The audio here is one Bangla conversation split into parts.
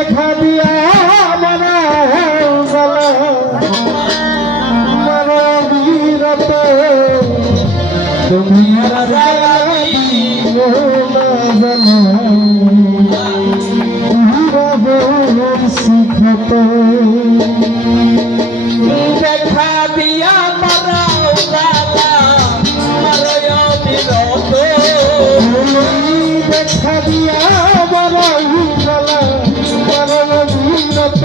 দেখা দিয়া তুমি শিখতে দেখা দিয়া মারাও গালা মারয়া বিরত দেখা দিয়া মারাও গালা মারয়া বিরত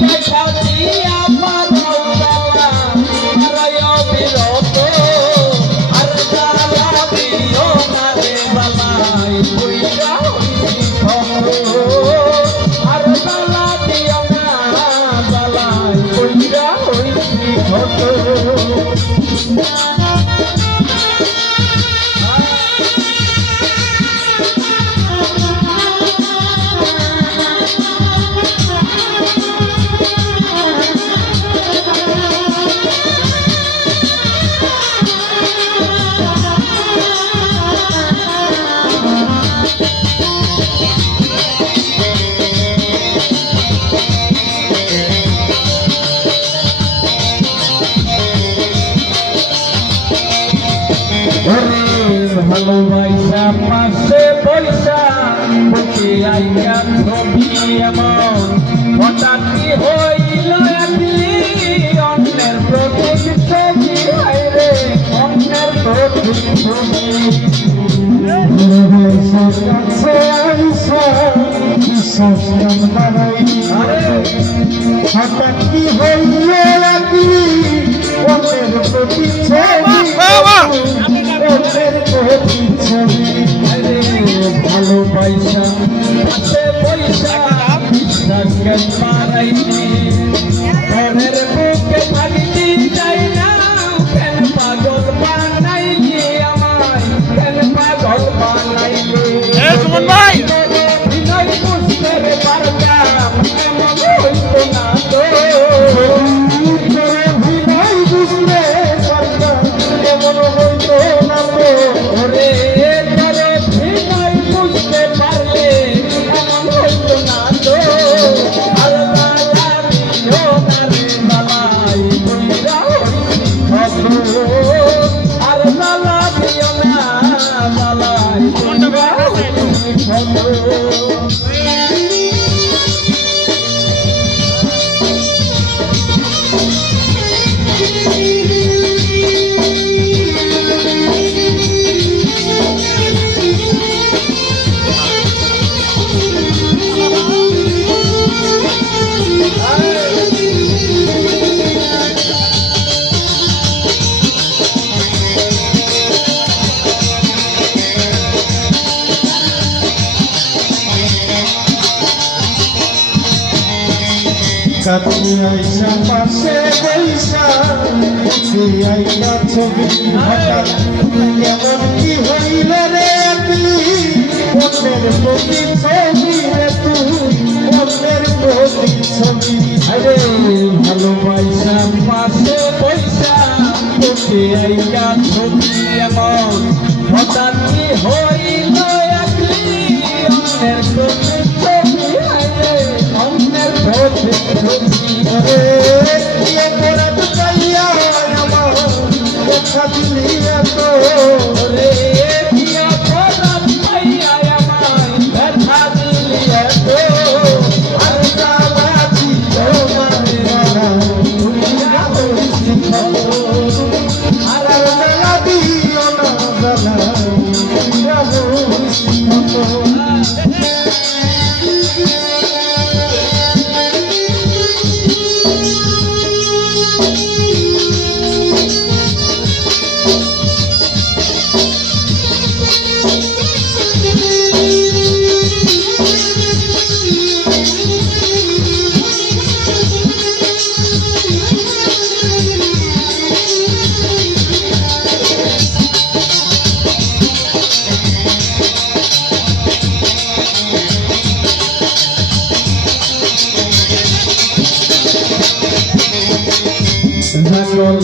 দেখা দিয়া মারাও গালা মারয়া বিরত আর গালা দিও না রে বালাই কইরা আর গালা দিও না বালাই কইরা হইছি হত ভালোবাসা পাশে পয়সা বুকে আইয়া ছবি এমন হঠাৎ কি হইল একলি অন্যের প্রতি ছবি রে অন্যের প্রতি ছবি কাছে আইসা বিশ্বাস বাড়াই হঠাৎ কি হইল একলি অন্যের প্রতি ছবি ভালোবাসা আছে পয়সা বিশ্বাস কেন মারাইনি মনের বুকে ভাগিনি যাই না কেন পাগল বানাইলি আমায় কেন পাগল বানাইলি সুমন ভাই বিনয় বুঝতে পারতাম এমন হইতো না তো বিনয় বুঝতে পারতাম এমন হইতো না তো ওরে কাছে আইসা পাশে বৈশা বুকে আইয়া ছবি হঠাৎ এমন কি হইল রে অন্যের প্রতি ছবি রে তুই অন্যের প্রতি ছবি আরে ভালোবাসা পাশে বৈশা বুকে আইয়া ছবি এমন হঠাৎ কি হইল একলি অন্যের প্রতি ছবি আরে অন্যের প্রতি ছবি রে অপরাধ পাইয়া আমার কথা দিলি এত রে অপরাধ পাইয়া আমার কথা দিলি এত আর যাবাছি আর মেলা দিও না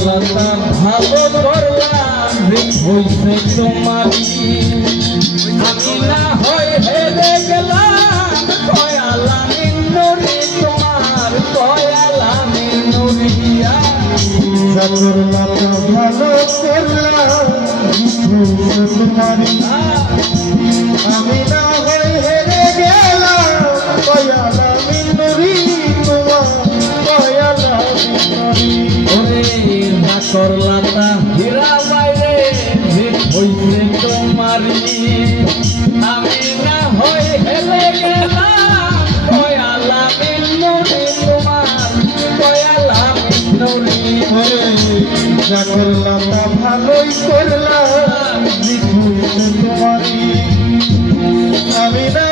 লতা ভালো করলাম হইছে তোমারি আমি না হয় হেরে গেলাম আমি না হই হেরে গেলাম কয়ালা মিনুরি তোমার কয়ালা মিনুরি ওরে ভাকর লাতা হীরা বাইরে হইছে তোমারি আমি না হই হেলে গেলাম কয়ালা মিনুরি তোমার কয়ালা মিনুরি যা করলাম তা ভালোই করলাম তোমারই আমি না